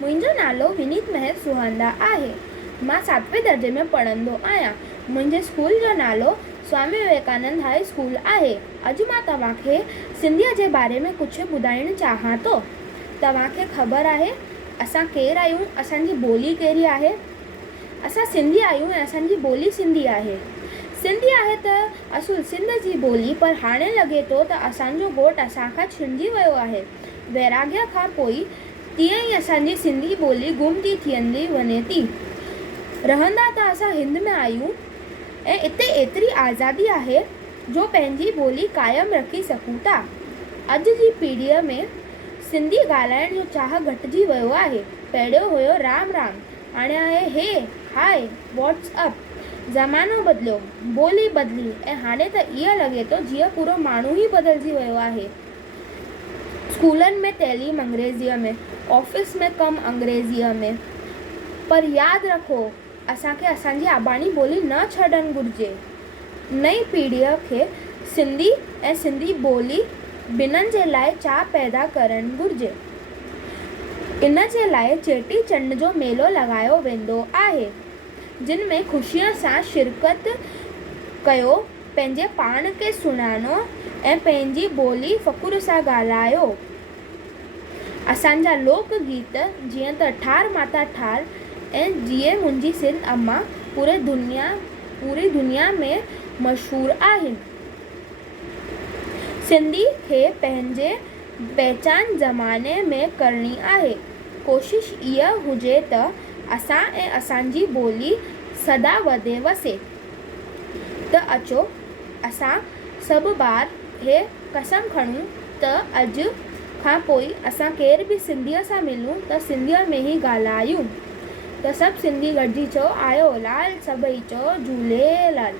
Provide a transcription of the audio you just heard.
मुंहिंजो नालो विनीत महक सुहांदा आहे। मां 7वें दर्जे में पढ़ंदो आहियां। मुंहिंजे स्कूल जो नालो स्वामी विवेकानंद हाई स्कूल आहे। अॼु मां तव्हांखे सिंधीअ जे बारे में कुझु ॿुधाइणु चाहियां थो। तव्हांखे ख़बर आहे असां केरु आहियूं, असांजी ॿोली कहिड़ी आहे? असां सिंधी आहियूं ऐं असांजी ॿोली सिंधी आहे। सिंधी आहे त असुल सिंध जी ॿोली, पर हाणे लॻे थो त असांजो घोट असांखां छिनिजी वियो आहे। वैराग्य खां पोइ तीअं ई असांजी सिंधी ॿोली गुम थी थींदी वञे थी। रहंदा त असां हिंद में आहियूं ऐं हिते एतिरी आज़ादी आहे जो पंहिंजी ॿोली क़ाइमु रखी सघूं था। अॼु जी पीढ़ीअ में सिंधी ॻाल्हाइण जो चाह घटिजी वियो आहे। पहिरियों हुयो राम राम, हाणे आहे हे हाय व्हाट्सअप। ज़मानो बदिलियो, ॿोली बदिली ऐं हाणे त ईअं लॻे थो जीअं पूरो माण्हू ई बदिलजी वियो आहे। स्कूलनि में तइलीम अंग्रेज़ीअ में, ऑफिस में कमु अंग्रेज़ीअ में। पर यादि रखो, असांखे असांजी आबाणी ॿोली न छॾणु घुरिजे। नई पीढ़ीअ खे सिंधी ऐं सिंधी ॿोली ॿिन्हिनि जे लाइ चाह पैदा करणु घुरिजे। इन जे लाइ चेटीचंड जो मेलो लॻायो वेंदो आहे, जिन में ख़ुशीअ सां शिरकत कयो, पंहिंजे पाण खे सुञाणो ऐं पंहिंजी ॿोली फ़ख़ुर सां ॻाल्हायो। असांजा लोक गीत जीअं त ठार माता ठार ऐं जीअं मुंहिंजी सिंध अम्मा पूरी दुनिया में मशहूरु आहिनि। सिंधी खे पंहिंजे पहचान ज़माने में करणी आहे। कोशिशि इहा हुजे त असां ऐं असांजी ॿोली सदा वधे वसे। त अचो असां सभु ॿार हे कसम खणूं त अॼु खां पोइ असां केर बि सिंधीअ सां मिलूं त सिंधीअ में ई ॻाल्हायूं। त सभु सिंधी गॾिजी चओ आयो लाल, सभई चओ झूलेलाल।